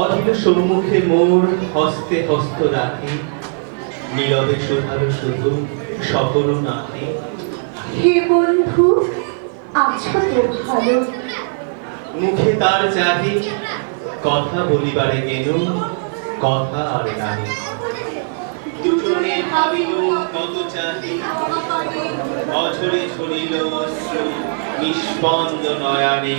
অখিল সম্মুখে মোর হস্তে হস্ত রাখে, নীরবে শুধালো শুধু সকল নাথে। হে বন্ধু, আছো তো ভালো? মুখে তার চাহি, কথা বলিবারে গেল, কথা আর নাহি। দুজনে ভাবিল কত চাহি, অঝরে ঝরিল অশ্রু নিষ্পন্দ নয়নে।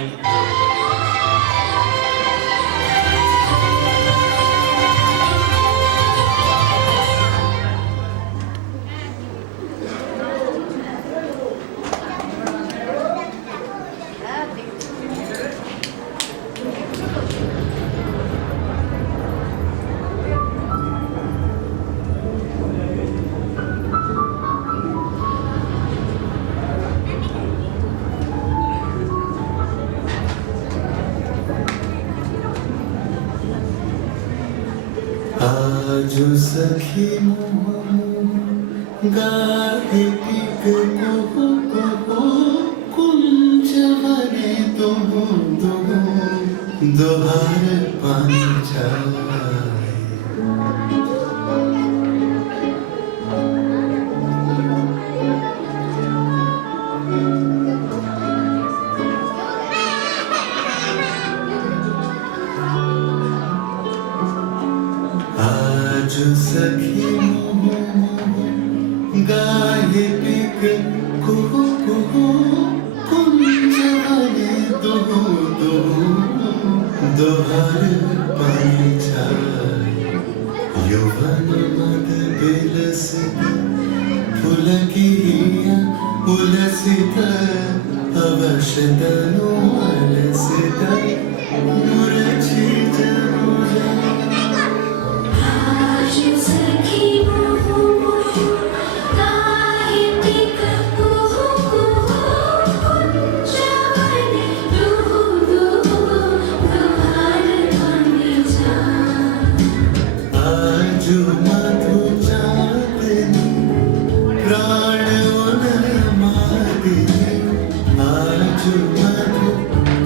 आज सखी गाहे पिक कुहु कुहु कुंज बने तुम दोहर पंचाय। आज सखी गाहे पिक कुहु कुहु कुंज बने तुहु दोहर पंचाय। यौवन मद बिलसित पुलकिया उलसित अवश्य तनु अलसित मुरझी जनुजा। आजु मधु चांदनी प्राण उन्मादिनी। आजु मधु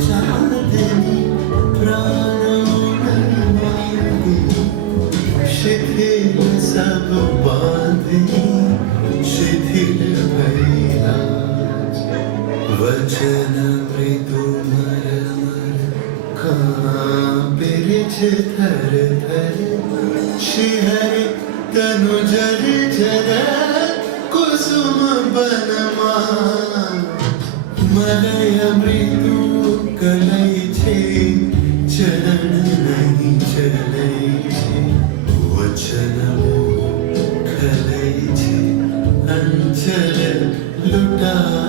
चांदनी प्राण उन्मादिनी। शिथिल सब बांधनी शिथिल भैया। वचन मृदु मरमर कांपे थर थर। शिहर तनु जर जर कुसुम बनमा। मलय मृदु कलय छे चरण नहीं चलय छे। वचन खलय छे अंचल लुटाय।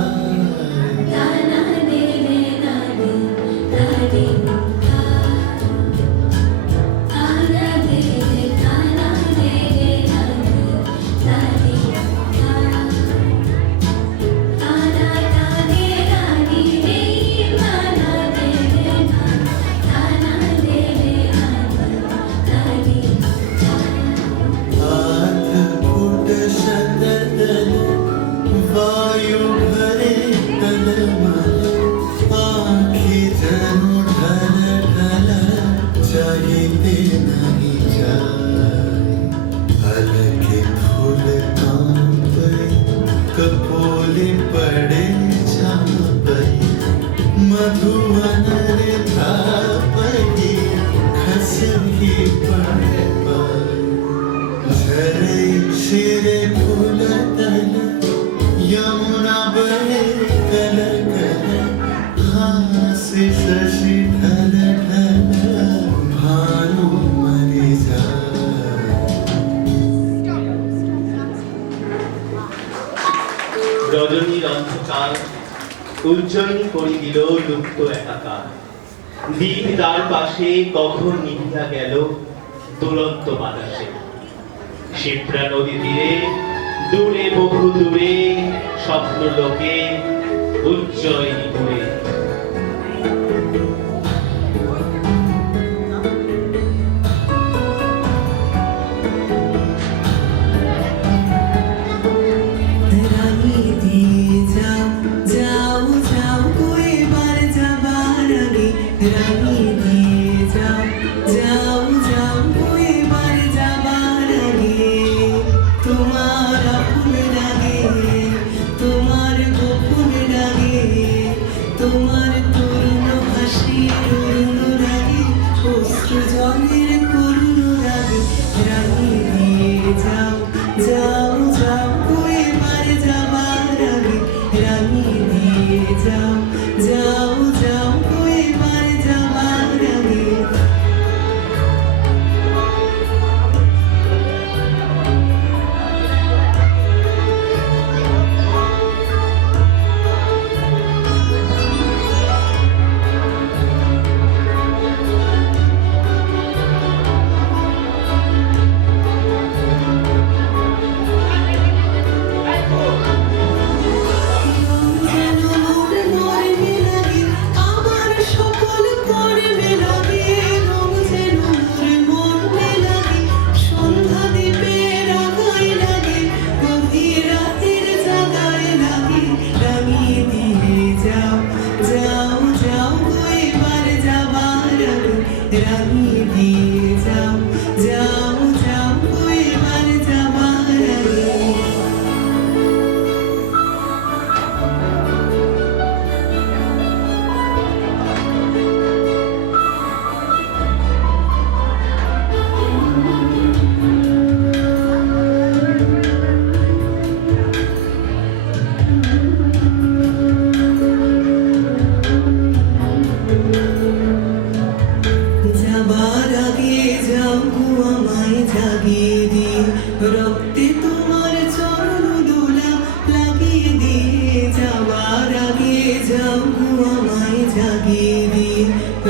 वायु भरे तलमल आँखि जनु ढल ढल जाइते नहीं जाए। हल्के फूल कांपे कपोले पड़े चापे। मधुवन रे थापी खसकी पड़े पाए। झरे शिरे फूल तल यमुना बहे कल कल। हास्य शशि ढल ढल भानु मरि जाए। রজনীর অন্ধকার উজ্জ্বলী করে দিল লুপ্ত একাকার। দ্বীপ তার পাশে কখন নিভিয়া গেল দুরন্ত বাতাসে। শিপ্রা নদী তীরে দূরে বহু দূরে স্বপ্ন লোকে উজ্জয়িনী দূরে। जाओ রাঙিয়ে দিয়ে যাও যাও যাও এবার যাবার আগে যাবার আগে যাও গো আমায় জাগিয়ে দিয়ে রক্তে তোমার চরণ দোলা লাগিয়ে দিয়ে যাবার আগে যাও গো আমায় জাগিয়ে দিয়ে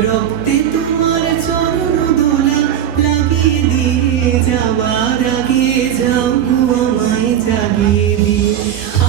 রক্তে তোমার চরণ দোলা লাগিয়ে দিয়ে যাবার আগে যাও গো আমায় জাগিয়ে দিয়ে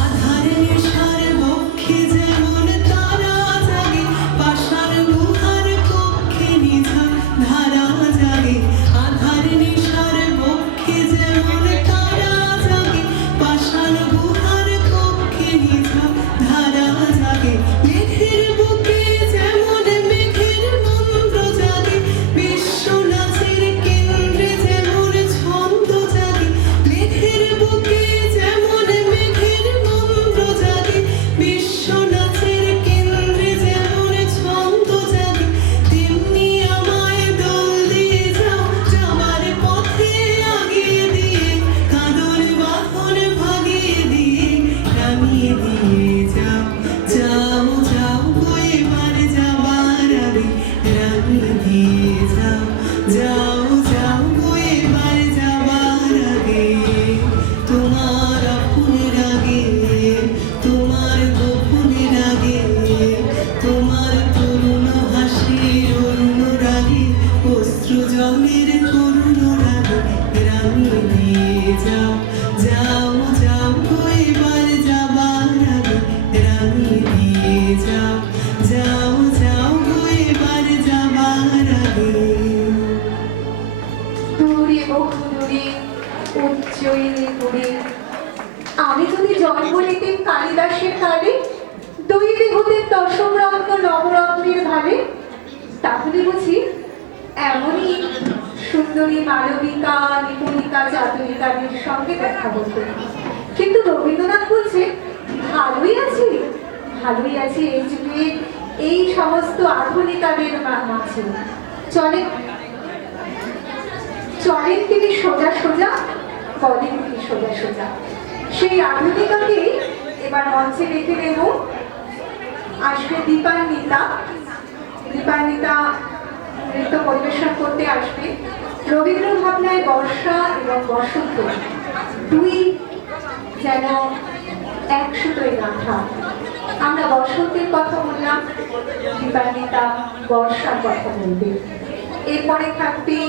আধার নেশার বক্ষে যেমন তারা জাগে পাষাণ গুহার কক্ষে নিঝাম ধারা জাগে আধার নেশার বক্ষে যেমন তারা জাগে পাষাণ গুহার কক্ষে নিঝাম ধারা জাগে মেঘের বুকে যেমন মেঘের মন্ত্র জাগে বিশ্ব নাচের কেন্দ্রে যেমন ছন্দ জাগে মেঘের বুকে যেমন মেঘের মন্ত্র জাগে বিশ্ব নাচের কেন্দ্রে যেমন ছন্দ জাগে তেমনি আমায় দোল দিয়ে যাও যাবার পথে আগিয়ে দিয়ে কাঁদল বাঁধন ভাগিয়ে দিয়ে নামিয়ে দিয়ে যাও যাও যাও এবার যাবার আগে রাঙিয়ে দিয়ে যাও যাও যাও এবার যাবার আগে তোমার আপনের আগে তোমার গোপনের আগে তোমার তরুণ হাসির অরুণ রাগে অশ্রু জলের করুণ রাগে রাঙিয়ে দিয়ে যাও যাও যাও এবার যাবার আগে রাঙিয়ে দিয়ে যাও যাও যাও এবার যাবার আগে দূরে বহু দূরে উজ্জয়িনী দূরে আমি যদি জন্ম নিতেন কালিদাসের কালে দৈবী হতেন দশম রত্ন নবরত্নের ভালে তাহলে বুঝি এমনই সুন্দরী মালবিকা নিপুণিকা চাতুরিকাদের সঙ্গে দেখা বলতেন কিন্তু রবীন্দ্রনাথ বলছে ভালোই আছি এই যুগে এই সমস্ত আধুনিকাদের মাঝে চলেন তিনি সোজা সোজা বলেন তিনি সোজা সোজা সেই আধুনিকাকে এবার মঞ্চে রেখে দেব আসবে দীপান্বিতা নৃত্য পরিবেশন করতে আসবে রবীন্দ্র ভাবনায় বর্ষা এবং বসন্ত দুই যেন এক সুতোয় গাঁথা আমরা বসন্তের কথা বললাম দীপান্বিতা বর্ষার কথা বলবে এরপরে থাকবে